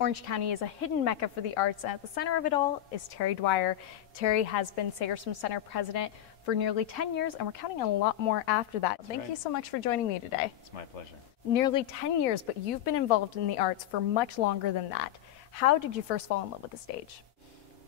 Orange County is a hidden mecca for the arts, and at the center of it all is Terry Dwyer. Terry has been Segerstrom Center president for nearly 10 years, and we're counting on a lot more after that. Thank you so much for joining me today. It's my pleasure. Nearly 10 years, but you've been involved in the arts for much longer than that. How did you first fall in love with the stage?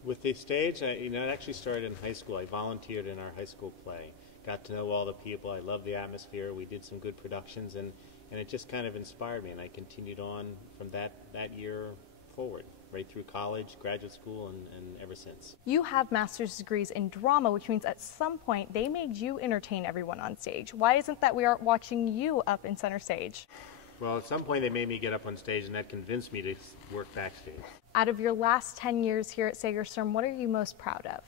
With the stage, it actually started in high school. I volunteered in our high school play. Got to know all the people. I loved the atmosphere. We did some good productions, and it just kind of inspired me, and I continued on from that year forward, right through college, graduate school, and ever since. You have master's degrees in drama, which means at some point they made you entertain everyone on stage. Why isn't that we aren't watching you up in center stage? Well, at some point they made me get up on stage, and that convinced me to work backstage. Out of your last 10 years here at Segerstrom, what are you most proud of?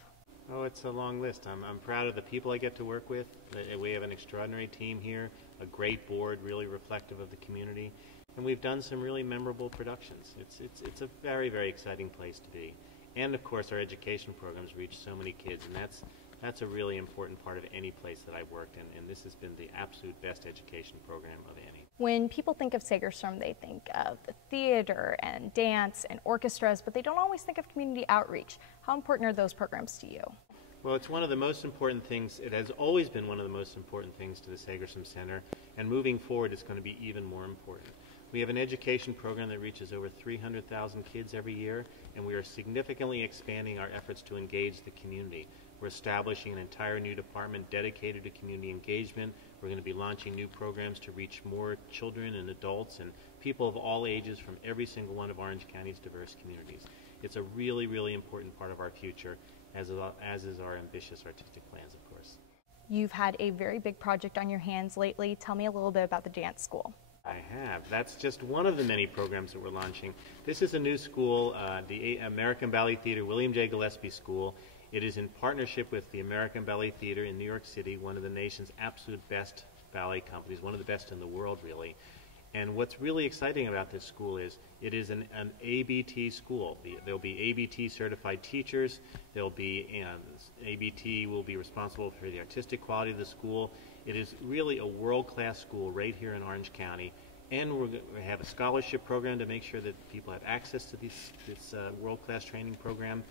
Oh, it's a long list. I'm proud of the people I get to work with. We have an extraordinary team here, a great board, really reflective of the community, and we've done some really memorable productions. It's a very, very exciting place to be. And of course, our education programs reach so many kids, and that's a really important part of any place that I've worked in, and this has been the absolute best education program of any. When people think of Segerstrom, they think of the theater and dance and orchestras, but they don't always think of community outreach. How important are those programs to you? Well, it's one of the most important things. It has always been one of the most important things to the Segerstrom Center, and moving forward it's going to be even more important. We have an education program that reaches over 300,000 kids every year, and we are significantly expanding our efforts to engage the community. We're establishing an entire new department dedicated to community engagement. We're going to be launching new programs to reach more children and adults and people of all ages from every single one of Orange County's diverse communities. It's a really, really important part of our future, as is our ambitious artistic plans, of course. You've had a very big project on your hands lately. Tell me a little bit about the dance school. I have. That's just one of the many programs that we're launching. This is a new school, the American Ballet Theater William J. Gillespie School. It is in partnership with the American Ballet Theater in New York City, one of the nation's absolute best ballet companies, one of the best in the world, really. And what's really exciting about this school is it is an ABT school. There'll be ABT certified teachers. There'll be ABT will be responsible for the artistic quality of the school. It is really a world-class school right here in Orange County, and we have a scholarship program to make sure that people have access to this world-class training program.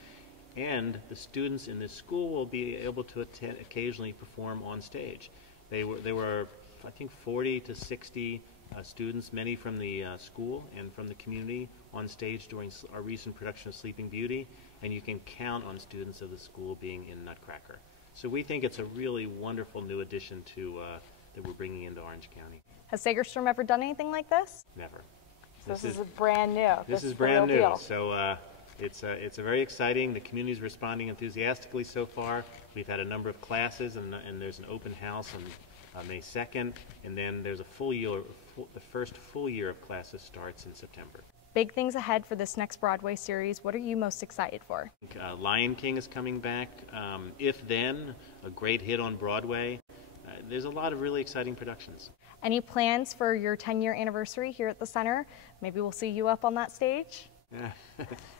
And the students in this school will be able to occasionally perform on stage. There were, I think, 40 to 60 students, many from the school and from the community, on stage during our recent production of Sleeping Beauty, and you can count on students of the school being in Nutcracker. So we think it's a really wonderful new addition to that we're bringing into Orange County. Has Segerstrom ever done anything like this? Never. So this is brand new. This is brand new. So it's a very exciting. The community is responding enthusiastically so far. We've had a number of classes, and there's an open house on May 2nd, and then there's a full year. The first full year of classes starts in September. Big things ahead for this next Broadway series. What are you most excited for? Lion King is coming back. If Then, a great hit on Broadway. There's a lot of really exciting productions. Any plans for your 10-year anniversary here at the center? Maybe we'll see you up on that stage?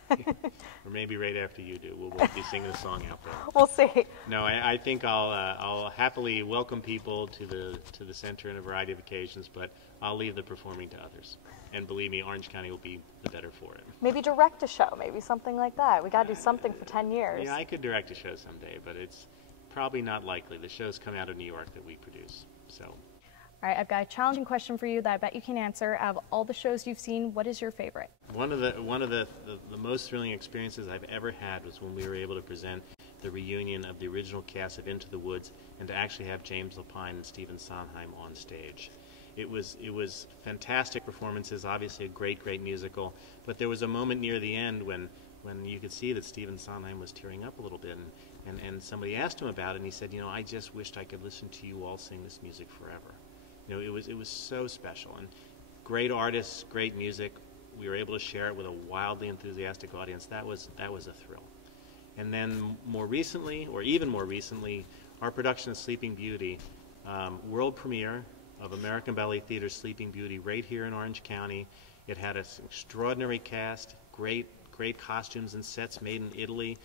Or maybe right after you do. We'll both be singing a song out there. We'll see. No, I think I'll happily welcome people to the center on a variety of occasions, but I'll leave the performing to others. And believe me, Orange County will be the better for it. Maybe direct a show, maybe something like that. We got to do something for 10 years. Yeah, I could direct a show someday, but it's probably not likely. The shows come out of New York that we produce, so. All right, I've got a challenging question for you that I bet you can answer. Out of all the shows you've seen, what is your favorite? One of the most thrilling experiences I've ever had was when we were able to present the reunion of the original cast of Into the Woods, and to actually have James Lapine and Stephen Sondheim on stage. It was fantastic performances, obviously a great musical, but there was a moment near the end when you could see that Stephen Sondheim was tearing up a little bit, and somebody asked him about it, and he said, I just wished I could listen to you all sing this music forever. It was so special, and great artists, great music. We were able to share it with a wildly enthusiastic audience. That was a thrill. And then more recently, or even more recently, our production of Sleeping Beauty, world premiere of American Ballet Theater's Sleeping Beauty right here in Orange County. It had an extraordinary cast, great costumes and sets made in Italy.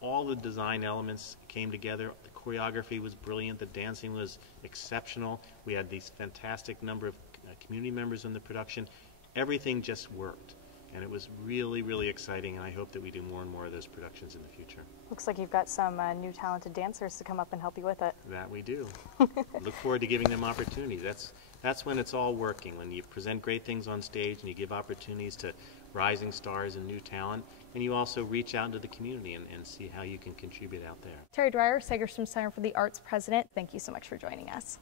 All the design elements came together. The choreography was brilliant. The dancing was exceptional. We had these fantastic number of community members in the production. Everything just worked. And it was really, really exciting, and I hope that we do more and more of those productions in the future. Looks like you've got some new talented dancers to come up and help you with it. That we do. Look forward to giving them opportunities. That's when it's all working, when you present great things on stage and you give opportunities to rising stars and new talent, and you also reach out into the community and see how you can contribute out there. Terry Dwyer, Segerstrom Center for the Arts President, thank you so much for joining us.